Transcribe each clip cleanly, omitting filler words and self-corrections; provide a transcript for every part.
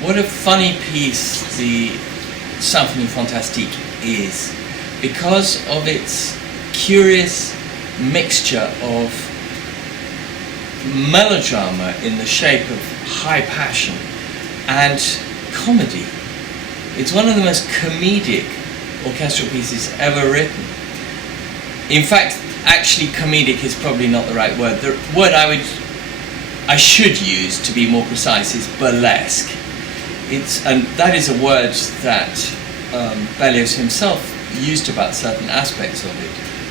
what a funny piece the Symphonie fantastique is, because of its curious mixture of melodrama in the shape of high passion and comedy. It's one of the most comedic orchestral pieces ever written. In fact, actually comedic is probably not the right word. The word I should use, to be more precise, is burlesque. And that is a word that Berlioz himself used about certain aspects of it.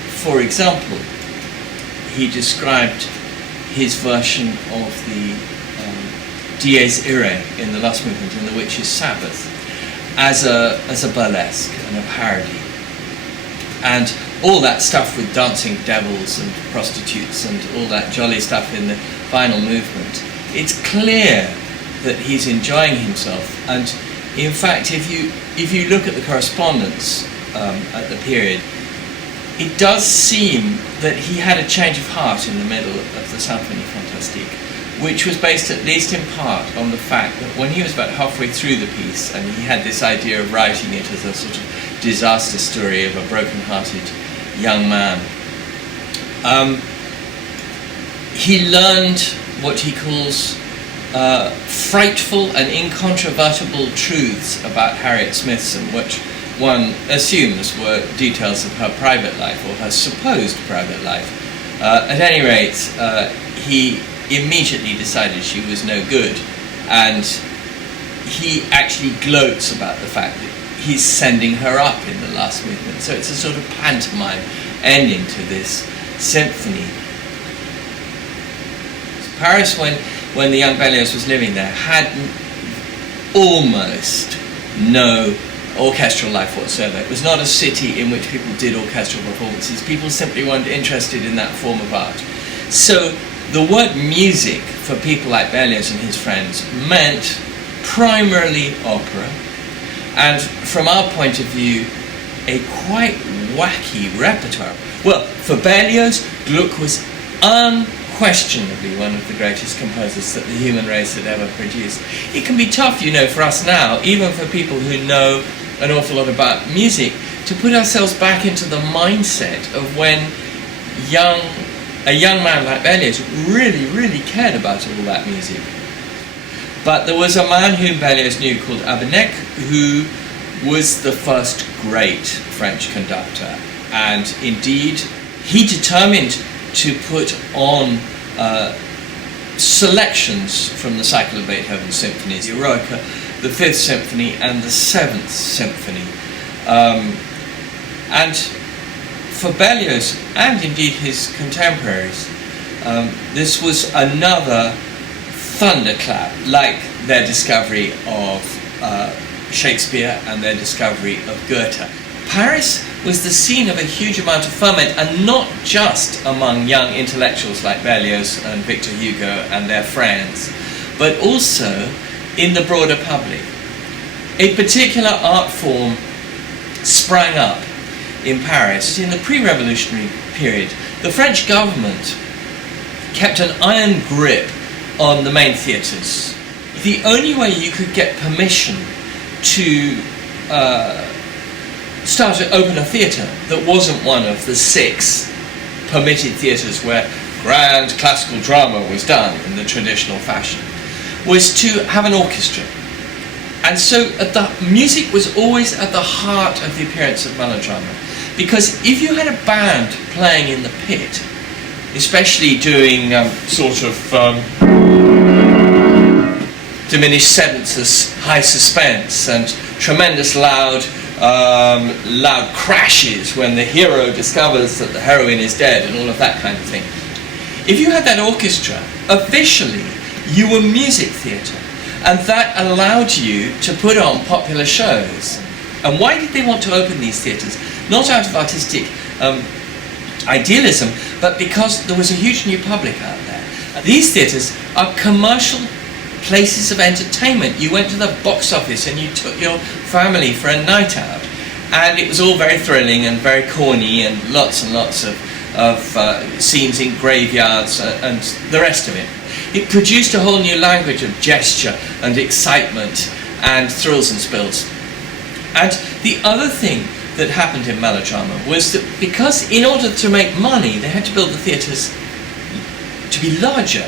For example, he described his version of the Dies Irae in the last movement in the Witches Sabbath as a burlesque and a parody. And all that stuff with dancing devils and prostitutes and all that jolly stuff in the final movement, it's clear that he's enjoying himself. And in fact, if you look at the correspondence at the period, it does seem that he had a change of heart in the middle of the Symphonie fantastique, which was based at least in part on the fact that when he was about halfway through the piece and he had this idea of writing it as a sort of disaster story of a broken-hearted young man, he learned what he calls frightful and incontrovertible truths about Harriet Smithson, which one assumes were details of her private life, or her supposed private life. At any rate, he immediately decided she was no good, and he actually gloats about the fact that he's sending her up in the last movement. So it's a sort of pantomime ending to this symphony. Paris, when the young Berlioz was living there, had almost no orchestral life whatsoever. It was not a city in which people did orchestral performances. People simply weren't interested in that form of art. So the word music for people like Berlioz and his friends meant primarily opera, and from our point of view, a quite wacky repertoire. Well, for Berlioz, Gluck was unquestionably one of the greatest composers that the human race had ever produced. It can be tough, you know, for us now, even for people who know an awful lot about music, to put ourselves back into the mindset of when a young man like Berlioz really cared about all that music. But there was a man whom Berlioz knew called Abenec, who was the first great French conductor, and indeed he determined to put on selections from the cycle of Beethoven's symphonies, the Eroica, the Fifth Symphony and the Seventh Symphony. And for Berlioz, and indeed his contemporaries, this was another thunderclap, like their discovery of Shakespeare and their discovery of Goethe. Paris was the scene of a huge amount of ferment, and not just among young intellectuals like Berlioz and Victor Hugo and their friends, but also in the broader public. A particular art form sprang up in Paris in the pre-revolutionary period. The French government kept an iron grip on the main theatres. The only way you could get permission to start to open a theatre that wasn't one of the 6 permitted theatres where grand classical drama was done in the traditional fashion was to have an orchestra. And so music was always at the heart of the appearance of melodrama, because if you had a band playing in the pit, especially doing diminished sevenths, high suspense, and tremendous loud crashes when the hero discovers that the heroine is dead and all of that kind of thing. If you had that orchestra, officially you were music theatre, and that allowed you to put on popular shows. And why did they want to open these theatres? Not out of artistic idealism, but because there was a huge new public out there. These theatres are commercial places of entertainment. You went to the box office and you took your family for a night out, and it was all very thrilling and very corny, and lots of scenes in graveyards and the rest of it. It produced a whole new language of gesture and excitement and thrills and spills. And the other thing that happened in melodrama was that because in order to make money they had to build the theatres to be larger,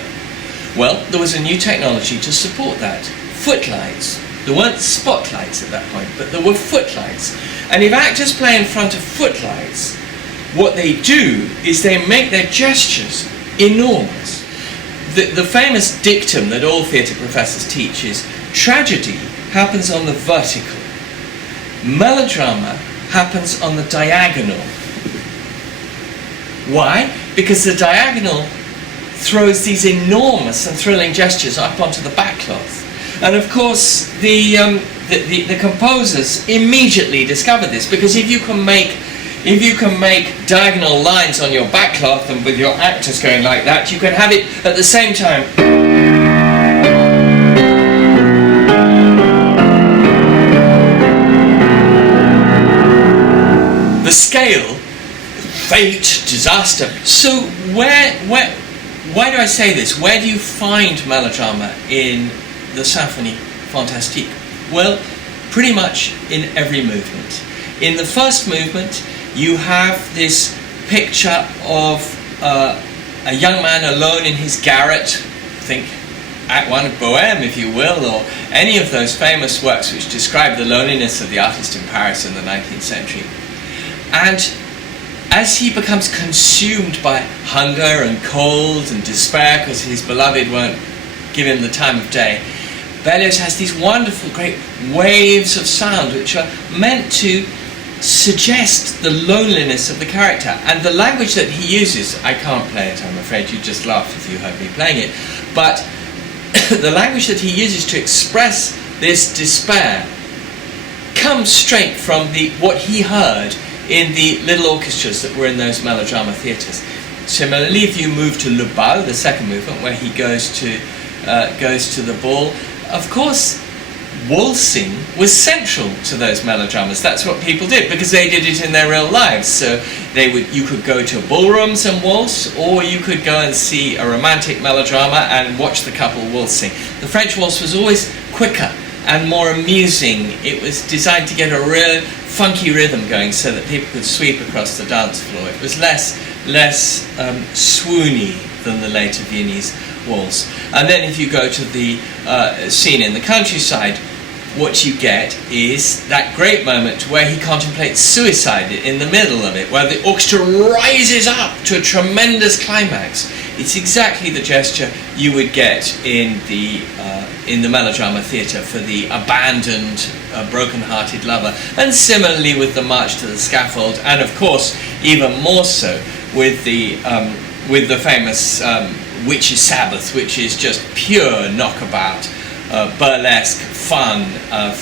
well, there was a new technology to support that. Footlights. There weren't spotlights at that point, but there were footlights. And if actors play in front of footlights, what they do is they make their gestures enormous. The famous dictum that all theatre professors teach is tragedy happens on the vertical. Melodrama happens on the diagonal. Why? Because the diagonal throws these enormous and thrilling gestures up onto the backcloth. And of course, the composers immediately discovered this, because if you can make diagonal lines on your backcloth and with your actors going like that, you can have it at the same time. The scale, fate, disaster. So why do I say this? Where do you find melodrama in the Symphonie fantastique? Well, pretty much in every movement. In the first movement, you have this picture of a young man alone in his garret. Think Act 1 of Bohème, if you will, or any of those famous works which describe the loneliness of the artist in Paris in the 19th century. And as he becomes consumed by hunger and cold and despair because his beloved won't give him the time of day, Berlioz has these wonderful great waves of sound which are meant to suggest the loneliness of the character. And the language that he uses, I can't play it, I'm afraid, you'd just laugh if you heard me playing it, but the language that he uses to express this despair comes straight from what he heard in the little orchestras that were in those melodrama theatres. Similarly, if you move to Le Bal, the second movement, where he goes to the ball, of course, waltzing was central to those melodramas. That's what people did, because they did it in their real lives. So you could go to ballrooms and waltz, or you could go and see a romantic melodrama and watch the couple waltzing. The French waltz was always quicker and more amusing. It was designed to get a real funky rhythm going so that people could sweep across the dance floor. It was less swoony than the later Viennese waltz. And then if you go to the scene in the countryside, what you get is that great moment where he contemplates suicide in the middle of it, where the orchestra rises up to a tremendous climax. It's exactly the gesture you would get in the melodrama theatre for the abandoned, broken-hearted lover, and similarly with the march to the scaffold, and of course even more so with the famous Witches Sabbath, which is just pure knockabout, burlesque fun of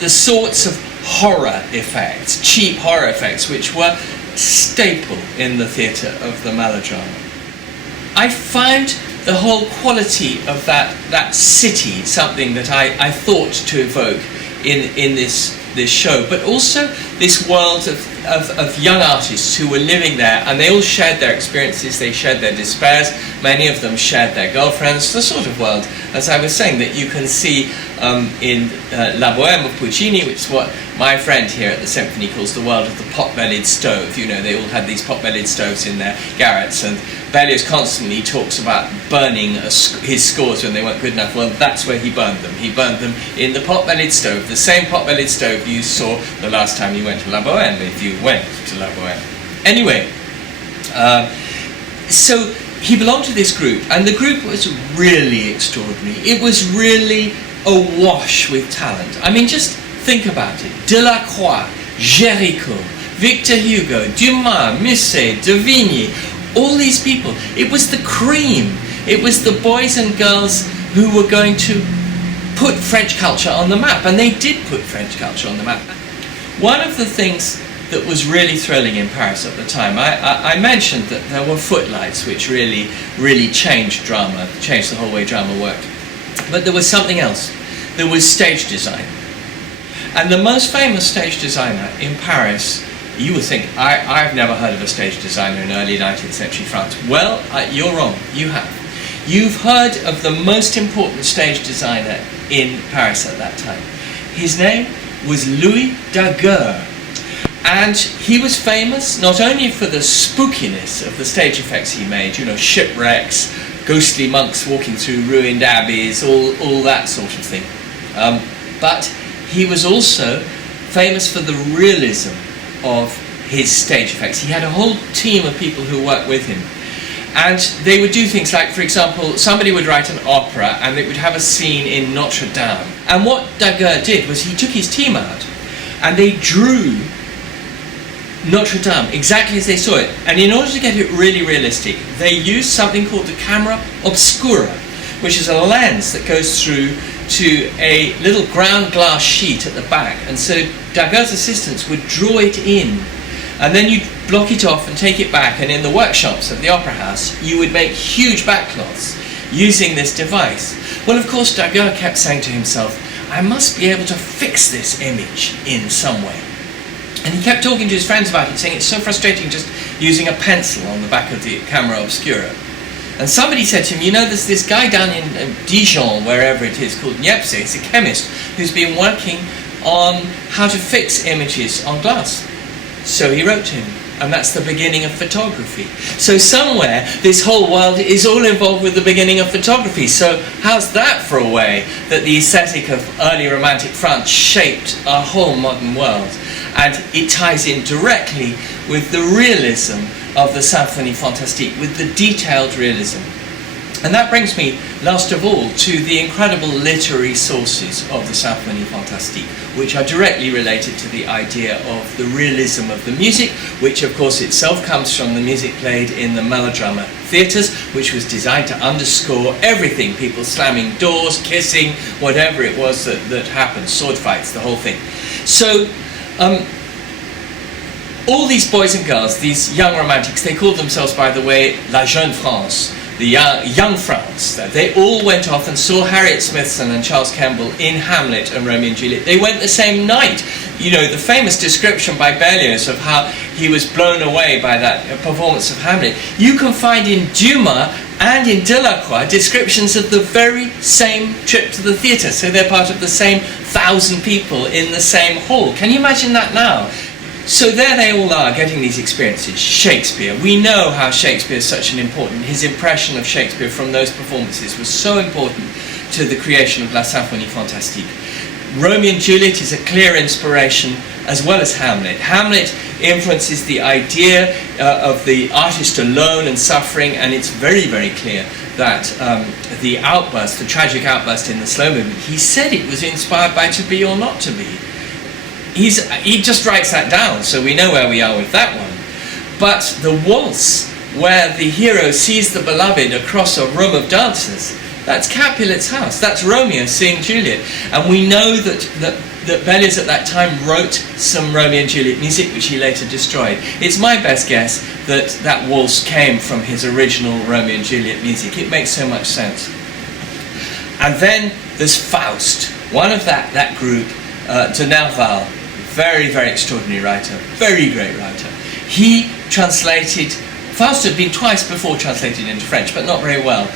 the sorts of horror effects, cheap horror effects, which were staple in the theatre of the melodrama. I found the whole quality of that city something that I thought to evoke in this show, but also this world of young artists who were living there, and they all shared their experiences, they shared their despairs, many of them shared their girlfriends, the sort of world, as I was saying, that you can see in La Bohème of Puccini, which is what my friend here at the symphony calls the world of the pot-bellied stove. You know, they all had these pot-bellied stoves in their garrets, and Berlioz constantly talks about burning his scores when they weren't good enough. Well, that's where he burned them. He burned them in the pot-bellied stove, the same pot-bellied stove you saw the last time you went to La Bohème, if you went to La Bohème. Anyway, so he belonged to this group, and the group was really extraordinary. It was really awash with talent. I mean, just think about it. Delacroix, Géricault, Victor Hugo, Dumas, Musset, de Vigny, all these people. It was the cream. It was the boys and girls who were going to put French culture on the map, and they did put French culture on the map. One of the things that was really thrilling in Paris at the time, I mentioned that there were footlights which really changed drama, changed the whole way drama worked. But there was something else. There was stage design. And the most famous stage designer in Paris, you would think, I've never heard of a stage designer in early 19th century France. Well, you're wrong. You have. You've heard of the most important stage designer in Paris at that time. His name was Louis Daguerre, and he was famous not only for the spookiness of the stage effects he made, you know, shipwrecks, ghostly monks walking through ruined abbeys, all that sort of thing, but he was also famous for the realism of his stage effects. He had a whole team of people who worked with him, and they would do things like, for example, somebody would write an opera and it would have a scene in Notre Dame, and what Daguerre did was he took his team out and they drew Notre Dame exactly as they saw it, and in order to get it really realistic they used something called the Camera Obscura, which is a lens that goes through to a little ground glass sheet at the back, and so Daguerre's assistants would draw it in, and then you'd block it off and take it back, and in the workshops of the opera house you would make huge backcloths using this device. Well, of course, Daguerre kept saying to himself, I must be able to fix this image in some way. And he kept talking to his friends about it, saying it's so frustrating just using a pencil on the back of the Camera Obscura. And somebody said to him, you know, there's this guy down in Dijon, wherever it is, called Niepce, he's a chemist, who's been working on how to fix images on glass. So he wrote to him, and that's the beginning of photography. So somewhere this whole world is all involved with the beginning of photography. So how's that for a way that the aesthetic of early Romantic France shaped our whole modern world? And it ties in directly with the realism of the Symphonie fantastique, with the detailed realism. And that brings me, last of all, to the incredible literary sources of the Symphonie fantastique, which are directly related to the idea of the realism of the music, which of course itself comes from the music played in the melodrama theatres, which was designed to underscore everything, people slamming doors, kissing, whatever it was that happened, sword fights, the whole thing. So, all these boys and girls, these young romantics, they called themselves, by the way, La Jeune France, the young France. They all went off and saw Harriet Smithson and Charles Kemble in Hamlet and Romeo and Juliet. They went the same night. You know, the famous description by Berlioz of how he was blown away by that performance of Hamlet. You can find in Dumas and in Delacroix descriptions of the very same trip to the theatre. So they're part of the same 1,000 people in the same hall. Can you imagine that now? So there they all are, getting these experiences. Shakespeare. We know how Shakespeare is such an important, his impression of Shakespeare from those performances was so important to the creation of La Symphonie Fantastique. Romeo and Juliet is a clear inspiration, as well as Hamlet. Hamlet influences the idea of the artist alone and suffering, and it's very, very clear that the outburst, the tragic outburst in the slow movement, he said it was inspired by To Be or Not to Be. He just writes that down, so we know where we are with that one. But the waltz, where the hero sees the beloved across a room of dancers, that's Capulet's house, that's Romeo seeing Juliet. And we know that Berlioz at that time wrote some Romeo and Juliet music, which he later destroyed. It's my best guess that that waltz came from his original Romeo and Juliet music. It makes so much sense. And then there's Faust, one of that group, de Nerval. Very, very extraordinary writer, very great writer. He translated, Faust had been twice before translated into French, but not very well.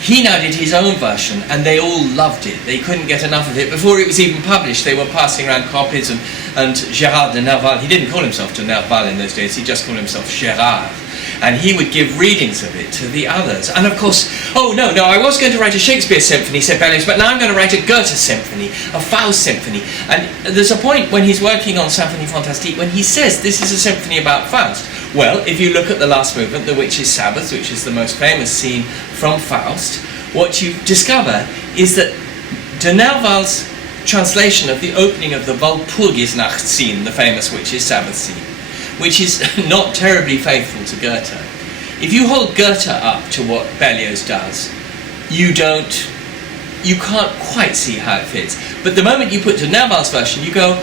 He now did his own version, and they all loved it. They couldn't get enough of it. Before it was even published, they were passing around copies, and Gerard de Nerval, he didn't call himself de Nerval in those days, he just called himself Gerard. And he would give readings of it to the others. And of course, oh no, I was going to write a Shakespeare symphony, said Berlioz, but now I'm going to write a Goethe symphony, a Faust symphony. And there's a point when he's working on Symphonie Fantastique when he says this is a symphony about Faust. Well, if you look at the last movement, the Witches Sabbath, which is the most famous scene from Faust, what you discover is that de Nerval's translation of the opening of the Walpurgisnacht scene, the famous Witches Sabbath scene, which is not terribly faithful to Goethe. If you hold Goethe up to what Berlioz does, you can't quite see how it fits. But the moment you put de Nerval's version, you go,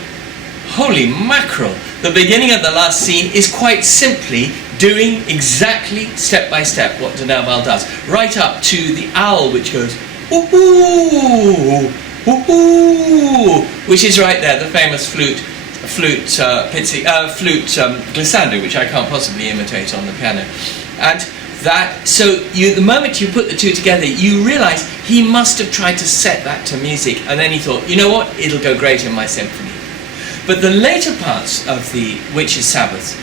holy mackerel, the beginning of the last scene is quite simply doing exactly step by step what de Nerval does, right up to the owl which goes, ooh, ooh, ooh, ooh, which is right there, the famous flute glissando, which I can't possibly imitate on the piano. And The moment you put the two together, you realize he must have tried to set that to music, and then he thought, you know what, it'll go great in my symphony. But the later parts of the Witches Sabbath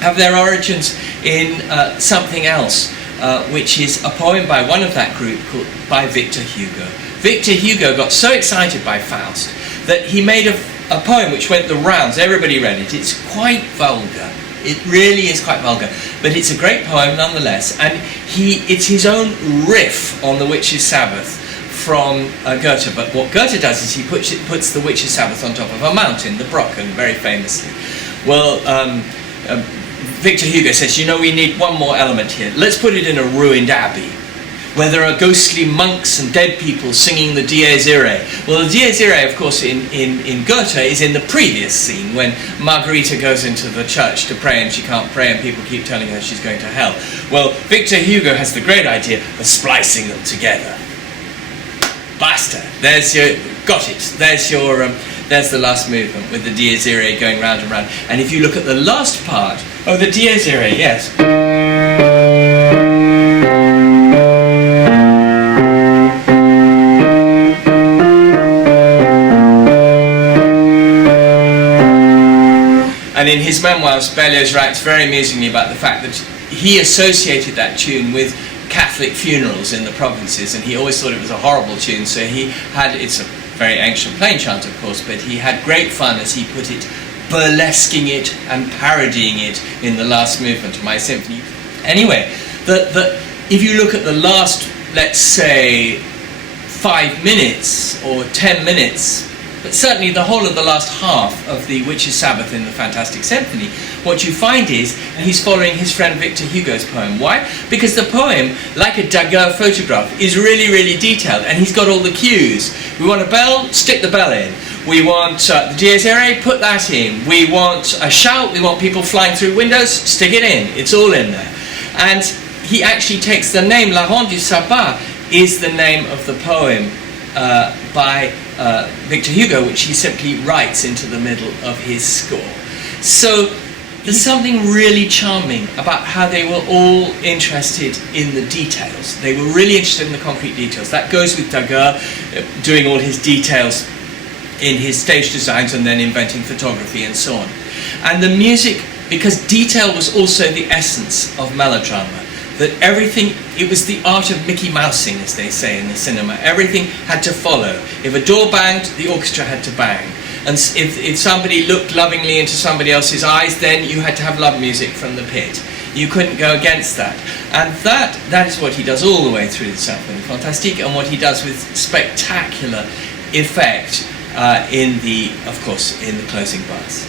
have their origins in something else, which is a poem by one of that group by Victor Hugo. Victor Hugo got so excited by Faust that he made a poem which went the rounds. Everybody read it. It's quite vulgar. It really is quite vulgar, but it's a great poem nonetheless, and it's his own riff on the Witches' Sabbath from Goethe. But what Goethe does is he puts the Witches' Sabbath on top of a mountain, the Brocken, very famously. Well, Victor Hugo says, you know, we need one more element here. Let's put it in a ruined abbey, where there are ghostly monks and dead people singing the Dies Irae. Well, the Dies Irae, of course, in Goethe is in the previous scene, when Margarita goes into the church to pray and she can't pray and people keep telling her she's going to hell. Well, Victor Hugo has the great idea of splicing them together. Basta! Got it. There's the last movement with the Dies Irae going round and round. And if you look at the last part, the Dies Irae, yes. And in his memoirs, Berlioz writes very amusingly about the fact that he associated that tune with Catholic funerals in the provinces, and he always thought it was a horrible tune, so it's a very ancient plain chant, of course, but he had great fun, as he put it, burlesquing it and parodying it in the last movement of my symphony. Anyway, if you look at the last, let's say, 5 minutes or 10 minutes, but certainly the whole of the last half of the Witches' Sabbath in the Fantastic Symphony, what you find is he's following his friend Victor Hugo's poem. Why? Because the poem, like a Daguerre photograph, is really, really detailed, and he's got all the cues. We want a bell, stick the bell in. We want the Dies Irae, put that in. We want a shout, we want people flying through windows, stick it in. It's all in there. And he actually takes the name, La Ronde du Sabbat is the name of the poem by Victor Hugo, which he simply writes into the middle of his score. So there's something really charming about how they were all interested in the details. They were really interested in the concrete details. That goes with Daguerre doing all his details in his stage designs and then inventing photography and so on. And the music, because detail was also the essence of melodrama, that everything, it was the art of Mickey Mousing, as they say in the cinema. Everything had to follow. If a door banged, the orchestra had to bang. And if somebody looked lovingly into somebody else's eyes, then you had to have love music from the pit. You couldn't go against that. And that is what he does all the way through the Symphonie Fantastique, and what he does with spectacular effect of course, in the closing bars.